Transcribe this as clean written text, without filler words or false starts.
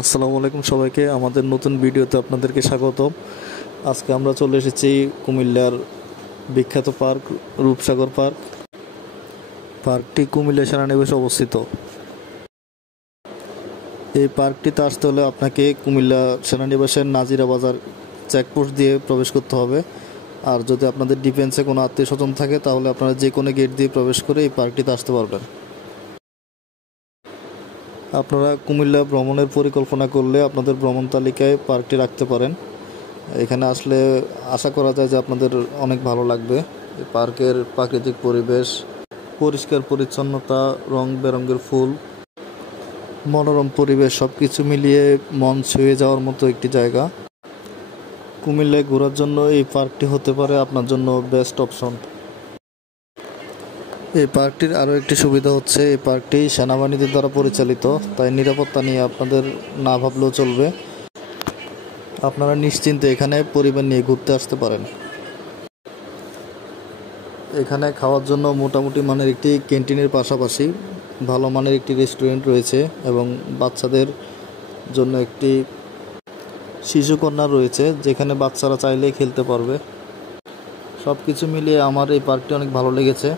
আসসালামু আলাইকুম সবাইকে আমাদের নতুন ভিডিওতে আপনাদেরকে স্বাগতম। আজকে আমরা চলে এসেছি কুমিল্লার বিখ্যাত পার্ক রূপসাগর পার্ক। পার্কটি কুমিল্লা সেনানিবাসে অবস্থিত। এই পার্কটিতে আসতে হলে আপনাকে কুমিল্লা সেনানিবাসের নাজিরা বাজার চেকপোস্ট দিয়ে প্রবেশ করতে হবে। আর যদি আপনাদের ডিফেন্সে কোনো আত্মীয় স্বজন থাকে তাহলে আপনারা যে কোনো গেট দিয়ে প্রবেশ করে এই পার্কটিতে আসতে পারবেন। আপনারা কুমিল্লা ভ্রমণের পরিকল্পনা করলে আপনাদের ভ্রমণ তালিকায় পার্কটি রাখতে পারেন। এখানে আসলে আশা করা যায় যে আপনাদের অনেক ভালো লাগবে। এই পার্কের প্রাকৃতিক পরিবেশ, পরিষ্কার পরিচ্ছন্নতা, রং বেরঙের ফুল, মনোরম পরিবেশ সব কিছু মিলিয়ে মন ছুঁয়ে যাওয়ার মতো একটি জায়গা। কুমিল্লায় ঘোরার জন্য এই পার্কটি হতে পারে আপনার জন্য বেস্ট অপশন। এই পার্কটির আরও একটি সুবিধা হচ্ছে এই পার্কটি সেনাবাহিনীদের দ্বারা পরিচালিত, তাই নিরাপত্তা নিয়ে আপনাদের না ভাবলেও চলবে। আপনারা নিশ্চিন্তে এখানে পরিবার নিয়ে ঘুরতে আসতে পারেন। এখানে খাওয়ার জন্য মোটামুটি মানের একটি ক্যান্টিনের পাশাপাশি ভালো মানের একটি রেস্টুরেন্ট রয়েছে এবং বাচ্চাদের জন্য একটি শিশু কর্নার রয়েছে যেখানে বাচ্চারা চাইলেই খেলতে পারবে। সব কিছু মিলিয়ে আমার এই পার্কটি অনেক ভালো লেগেছে।